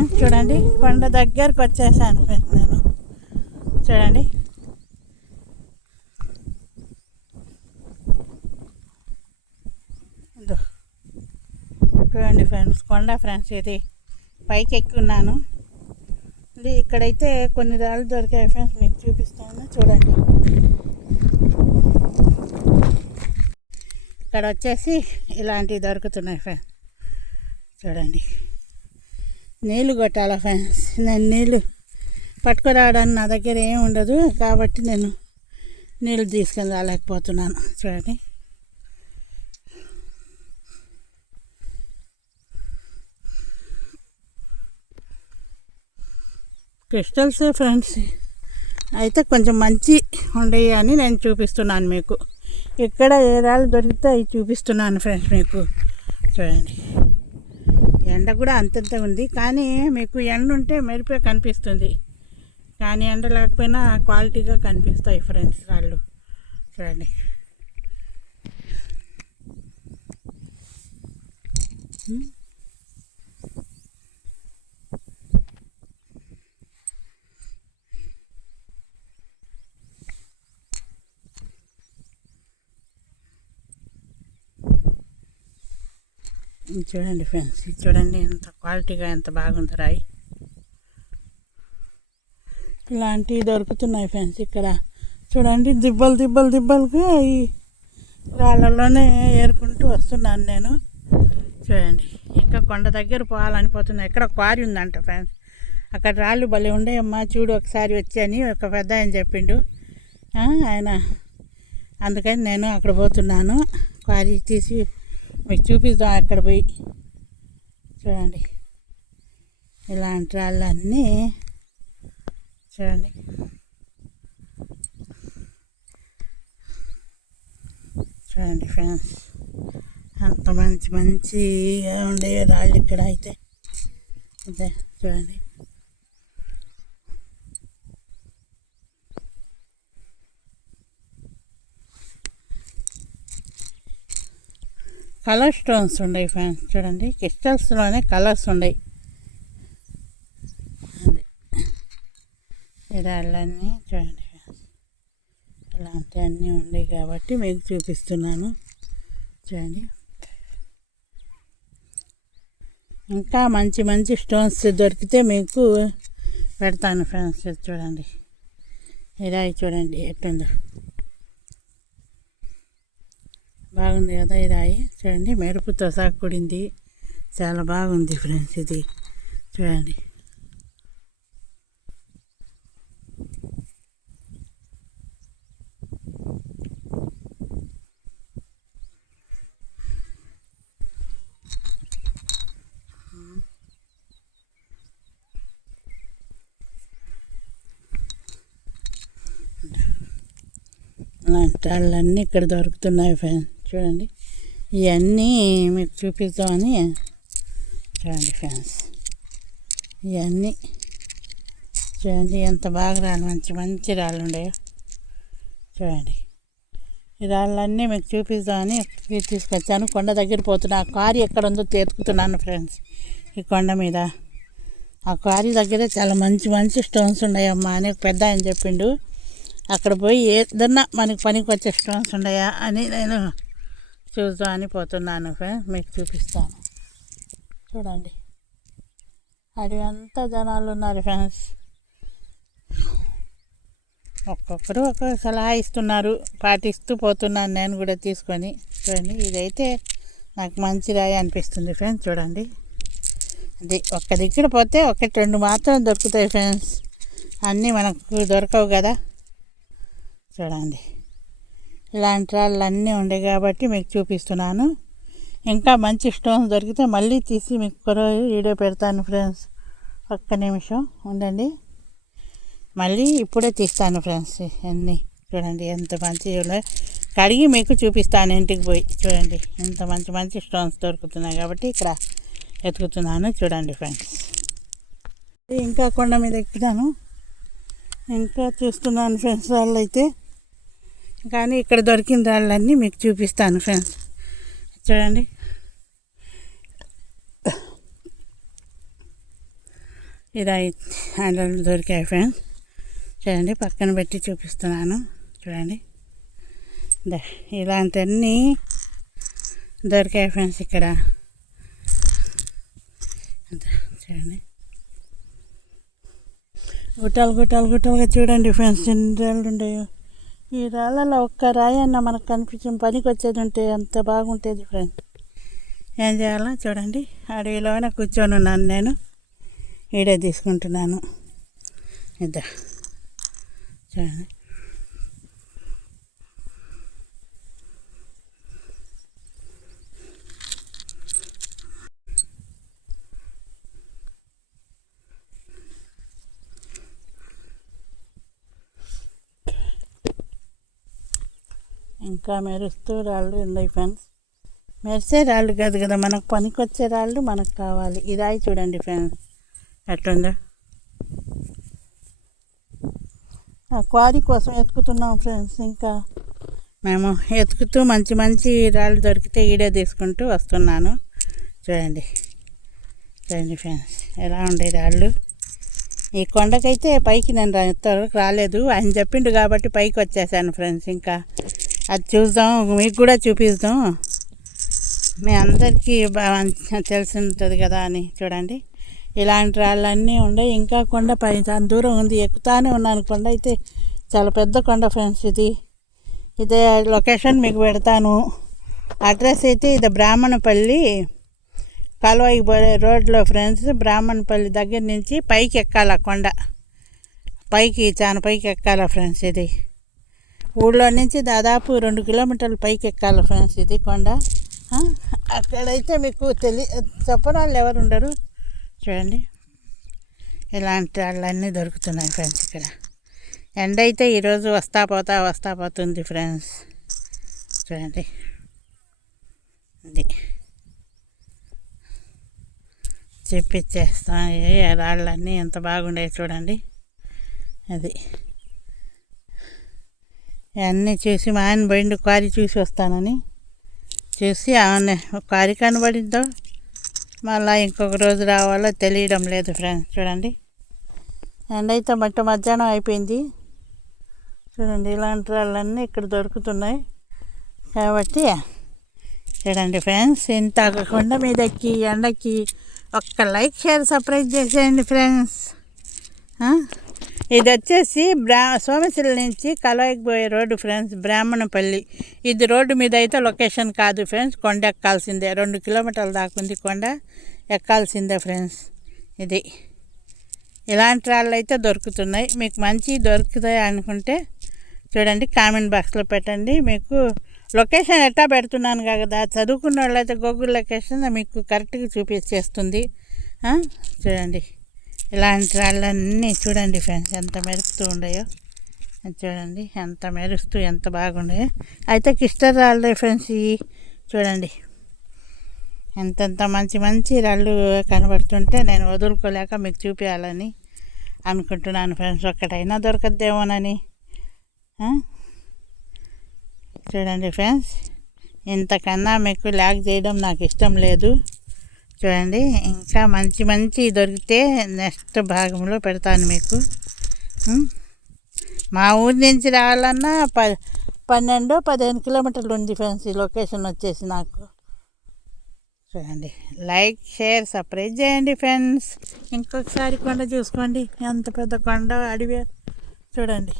Friends చూడండి, కొండ దగ్గరకు వచ్చేసాను ఫ్రెండ్స్ నేను. చూడండి చూడండి ఫ్రెండ్స్, కొండ ఫ్రెండ్స్ ఇది. పైకి ఎక్కున్నాను. ఇది ఇక్కడైతే కొన్ని రాళ్ళు దొరికాయి ఫ్రెండ్స్, మీకు చూపిస్తాను చూడండి. ఇక్కడ వచ్చేసి ఇలాంటివి దొరుకుతున్నాయి ఫ్రెండ్స్. చూడండి, నీళ్ళు కొట్టాలా ఫ్రెండ్స్. నేను నీళ్ళు పట్టుకురావడానికి నా దగ్గర ఏం ఉండదు కాబట్టి నేను నీళ్ళు తీసుకొని రాలేకపోతున్నాను. చూడండి, క్రిస్టల్స్ ఫ్రెండ్స్ అయితే కొంచెం మంచి ఉండేవి అని నేను చూపిస్తున్నాను మీకు. ఇక్కడ ఏ రాళ్ళు దొరికితే అవి చూపిస్తున్నాను ఫ్రెండ్స్ మీకు. చూడండి, ఎండ కూడా అంతంత ఉంది, కానీ మీకు ఎండ ఉంటే మెరిపే కనిపిస్తుంది, కానీ ఎండ లేకపోయినా క్వాలిటీగా కనిపిస్తాయి ఫ్రెండ్స్ రాళ్ళు. చూడండి, చూడండి ఫ్రెండ్స్, చూడండి ఎంత క్వాలిటీగా ఎంత బాగుంది రాయి. ఇలాంటివి దొరుకుతున్నాయి ఫ్రెండ్స్ ఇక్కడ. చూడండి, దిబ్బలుగా ఈ రాళ్ళలోనే ఏరుకుంటూ వస్తున్నాను నేను. చూడండి, ఇంకా కొండ దగ్గర పోవాలనిపోతున్నాను. ఎక్కడ క్వారీ ఉందంట ఫ్రెండ్స్, అక్కడ రాళ్ళు భలే ఉండేయమ్మా చూడు, ఒకసారి వచ్చాని ఒక పెద్ద ఆయన చెప్పిండు ఆయన. అందుకని నేను అక్కడ పోతున్నాను. క్వారీ తీసి మీకు చూపిస్తాం అక్కడ పోయి. చూడండి, ఇలాంటి రాళ్ళన్నీ చూడండి. చూడండి ఫ్రెండ్స్, అంత మంచి ఉండే రాళ్ళు ఇక్కడ అయితే. అదే చూడండి, కలర్ స్టోన్స్ ఉన్నాయి ఫ్రెండ్స్. చూడండి, క్రిస్టల్స్లోనే కలర్స్ ఉన్నాయి. అదే ఈ రాళ్ళన్నీ చూడండి ఫ్రెండ్స్, ఇలాంటివన్నీ ఉన్నాయి కాబట్టి మీకు చూపిస్తున్నాను. చూడండి, ఇంకా మంచి స్టోన్స్ దొరికితే మీకు పెడతాను ఫ్రెండ్స్. చూడండి, ఈ రాయి చూడండి ఎట్టుందో, బాగుంది కదా ఈ రాయి. చూడండి, మెరుపుతో సాకుడింది, చాలా బాగుంది ఫ్రెండ్స్ ఇది. చూడండి, అలాంటి వాళ్ళన్నీ ఇక్కడ దొరుకుతున్నాయి ఫ్రెండ్స్. చూడండి, ఇవన్నీ మీకు చూపిస్తామని. చూడండి ఫ్రెండ్స్, ఇవన్నీ చూడండి ఎంత బాగా రాళ్ళు, మంచి రాళ్ళు ఉండేవి. చూడండి, ఈ రాళ్ళన్నీ మీకు చూపిస్తామని తీసుకొచ్చాను. కొండ దగ్గర పోతున్నా, ఆ కారు ఎక్కడ ఉందో తెతుకుతున్నాను ఫ్రెండ్స్. ఈ కొండ మీద ఆ కారు దగ్గర చాలా మంచి స్టోన్స్ ఉన్నాయమ్మా అని పెద్ద ఆయన చెప్పిండు. అక్కడ పోయి ఏదన్నా మనకి పనికి వచ్చే స్టోన్స్ ఉన్నాయా అని నేను చూద్దామని పోతున్నాను ఫ్రెండ్స్, మీకు చూపిస్తాను. చూడండి, అడవి అంతా జనాలు ఉన్నారు ఫ్రెండ్స్. ఒక్కొక్కరు ఒక్కొక్క సలహా ఇస్తున్నారు, పాటిస్తూ పోతున్నాను నేను కూడా తీసుకొని. చూడండి, ఇదైతే నాకు మంచి రాయి అనిపిస్తుంది ఫ్రెండ్స్. చూడండి, అది ఒక్క దగ్గర పోతే 1-2 మాత్రం దొరుకుతాయి ఫ్రెండ్స్, అన్నీ మనకు దొరకవు కదా. చూడండి, ఇలాంటి రాళ్ళు అన్నీ ఉండే కాబట్టి మీకు చూపిస్తున్నాను. ఇంకా మంచి స్టోన్స్ దొరికితే మళ్ళీ తీసి మీకు వీడియో పెడతాను ఫ్రెండ్స్. ఒక్క నిమిషం ఉండండి, మళ్ళీ ఇప్పుడే తీస్తాను ఫ్రెండ్స్ అన్నీ. చూడండి, ఎంత మంచి కడిగి మీకు చూపిస్తాను ఇంటికి పోయి. చూడండి, ఎంత మంచి స్టోన్స్ దొరుకుతున్నాయి కాబట్టి ఇక్కడ ఎతుకుతున్నాను. చూడండి ఫ్రెండ్స్, ఇంకా కొండ మీద ఎక్కుతాను, ఇంకా చూస్తున్నాను ఫ్రెండ్స్ రాళ్ళు అయితే. కానీ ఇక్కడ దొరికిన రాళ్ళన్నీ మీకు చూపిస్తాను ఫ్రెండ్స్. చూడండి, ఈ రాయి హ్యాండిల్ దొరికాయి ఫ్రెండ్స్. చూడండి, పక్కన పెట్టి చూపిస్తున్నాను. చూడండి, ఇలాంటివన్నీ దొరికాయి ఫ్రెండ్స్ ఇక్కడ. చూడండి, గుట్టలుగా చూడండి ఫ్రెండ్స్, ఎన్ని రాళ్ళు ఉండేవి. ఈ రాళ్ళలో ఒక్క రాయి అన్న మనకు కనిపించిన పనికి వచ్చేది ఉంటే ఎంత బాగుంటుంది ఫ్రెండ్స్. ఏం చేయాలో చూడండి, అడవిలోనే కూర్చొని ఉన్నాను నేను, వీడియో తీసుకుంటున్నాను. ఇద్దరు చూడండి, ఇంకా మెరుస్తూ రాళ్ళు ఉన్నాయి ఫ్రెండ్స్. మెరిసే రాళ్ళు కాదు కదా, మనకు పనికొచ్చే రాళ్ళు మనకు కావాలి. ఈ రాయి చూడండి ఫ్రెండ్స్ ఎట్లుందో. క్వారీ కోసం ఎత్తుకుతున్నాం ఫ్రెండ్స్. ఇంకా మేము ఎత్తుకుతూ మంచి మంచి రాళ్ళు దొరికితే ఈడే తీసుకుంటూ వస్తున్నాను. చూడండి ఫ్రెండ్స్, ఎలా ఉండే రాళ్ళు. ఈ కొండకైతే పైకి నేను ఇంతవరకు రాలేదు, ఆయన చెప్పిండు కాబట్టి పైకి వచ్చేసాను ఫ్రెండ్స్. ఇంకా అది చూద్దాం, మీకు కూడా చూపిద్దాం, మీ అందరికీ తెలిసి ఉంటుంది కదా అని. చూడండి, ఇలాంటి రాళ్ళన్నీ ఉన్నాయి. ఇంకా కొండ పై చాలా దూరం ఉంది, ఎక్కుతానే ఉన్నాను. కొండ అయితే చాలా పెద్ద కొండ ఫ్రెండ్స్. ఇదే లొకేషన్ మీకు పెడతాను. అడ్రస్ అయితే ఇది బ్రాహ్మణపల్లి కాలువకి పోయే రోడ్లో ఫ్రెండ్స్. బ్రాహ్మణపల్లి దగ్గర నుంచి పైకి ఎక్కాల కొండ, పైకి చాలా పైకి ఎక్కాల ఫ్రెండ్స్. ఇది ఊళ్ళో నుంచి దాదాపు 2 కిలోమీటర్లు పైకి ఎక్కాలి ఫ్రెండ్స్ ఇది కొండ. అక్కడైతే మీకు చెప్పని వాళ్ళు ఎవరు ఉండరు. చూడండి, ఇలాంటి వాళ్ళన్నీ దొరుకుతున్నాయి ఫ్రెండ్స్ ఇక్కడ. ఎండ అయితే ఈరోజు వస్తా పోతుంది ఫ్రెండ్స్. చూడండి, ఇది చూపించేస్తాం. రాళ్ళన్నీ ఎంత బాగుండేవి చూడండి. అది ఇవన్నీ చూసి మా ఆయన పోయిండు క్వారీ చూసి వస్తానని. చూసి ఆమె క్వారీ కనబడిందో మళ్ళీ ఇంకొక రోజు రావాలో తెలియడం లేదు ఫ్రెండ్స్. చూడండి, ఎండ అయితే మధ్యాహ్నం అయిపోయింది. చూడండి, ఇలాంటి వాళ్ళన్నీ ఇక్కడ దొరుకుతున్నాయి కాబట్టి. చూడండి ఫ్రెండ్స్, ఇంత కొండ మీదకి ఎండకి ఒక్క లైక్ షేర్ సబ్స్క్రైబ్ చేసేయండి ఫ్రెండ్స్. ఇది వచ్చేసి సోమశిల నుంచి కలవకి పోయే రోడ్డు ఫ్రెండ్స్, బ్రాహ్మణపల్లి. ఇది రోడ్డు మీద అయితే లొకేషన్ కాదు ఫ్రెండ్స్, కొండ ఎక్కాల్సిందే. 2 కిలోమీటర్ల దాకా ఉంది కొండ, ఎక్కాల్సిందే ఫ్రెండ్స్. ఇది ఇలాంటి రాళ్ళు అయితే దొరుకుతున్నాయి. మీకు మంచి దొరుకుతాయి అనుకుంటే చూడండి, కామెంట్ బాక్స్లో పెట్టండి. మీకు లొకేషన్ ఎట్టా పెడుతున్నాను కదా, చదువుకున్న వాళ్ళైతే గూగుల్ లొకేషన్ మీకు కరెక్ట్గా చూపించేస్తుంది. చూడండి, ఇలాంటి రాళ్ళన్నీ చూడండి ఫ్రెండ్స్ ఎంత మెరుస్తూ ఉన్నాయో. చూడండి, ఎంత మెరుస్తూ ఎంత బాగున్నాయో. అయితే కిస్టర్ రాళ్ళే ఫ్రెండ్స్ ఇవి. చూడండి, ఎంతెంత మంచి రాళ్ళు కనబడుతుంటే నేను వదులుకోలేక మీకు చూపించాలని అనుకుంటున్నాను ఫ్రెండ్స్. ఒక్కటైనా దొరకద్దేమోనని. చూడండి ఫ్రెండ్స్, ఇంతకన్నా మీకు లాగ్ చేయడం నాకు ఇష్టం లేదు. చూడండి, ఇంకా మంచి దొరికితే నెక్స్ట్ భాగంలో పెడతాను మీకు. మా ఊరి నుంచి రావాలన్నా 12-15 కిలోమీటర్లు ఉంది ఫ్రెండ్స్ ఈ లొకేషన్ వచ్చేసి నాకు. చూడండి, లైక్ షేర్ సబ్స్క్రైబ్ చేయండి ఫ్రెండ్స్. ఇంకొకసారి కొండ చూసుకోండి, ఎంత పెద్ద కొండ, అడవి చూడండి.